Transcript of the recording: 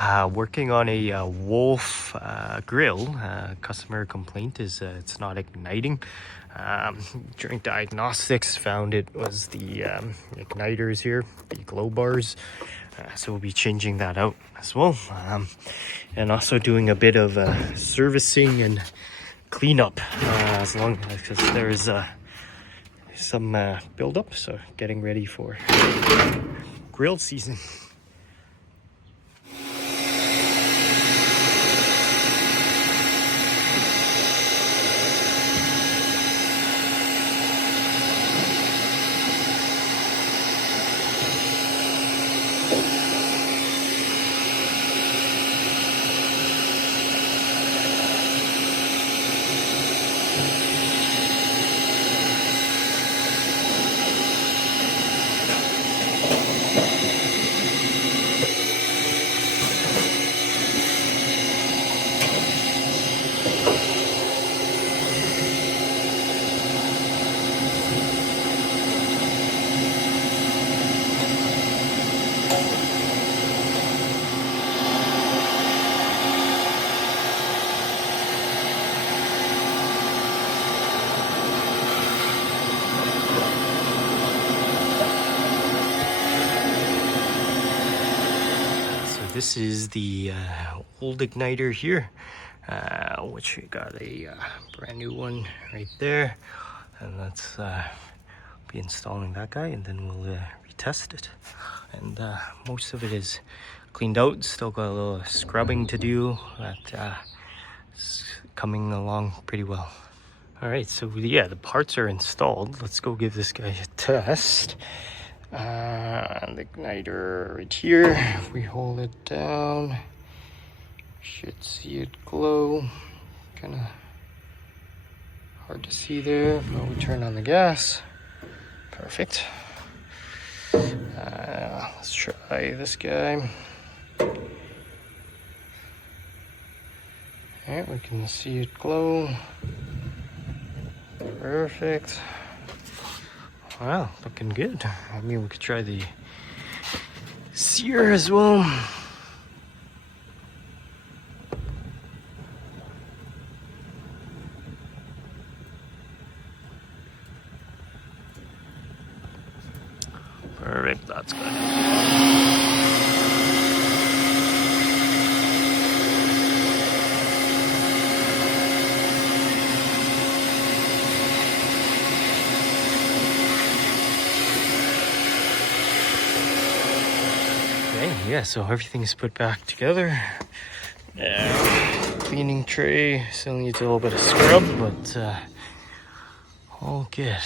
Working on a Wolf grill. Customer complaint is it's not igniting. During diagnostics, found it was the igniters here, the glow bars. So we'll be changing that out as well. And also doing a bit of servicing and cleanup as long because there's some buildup. So getting ready for grill season. This is the old igniter here, which we got a brand new one right there, and let's be installing that guy, and then we'll retest it. And most of it is cleaned out. Still got a little scrubbing to do, but it's coming along pretty well. All right, so yeah, the parts are installed. Let's go give this guy a test. And the igniter right here, if we hold it down, should see it glow. Kind of hard to see there, but we turn on the gas. Perfect. Let's try this guy. Alright, we can see it glow. Perfect. Wow, looking good. I mean, we could try the sear as well. Perfect, that's good. Yeah, so everything's put back together. Cleaning tray still needs a little bit of scrub, but all good.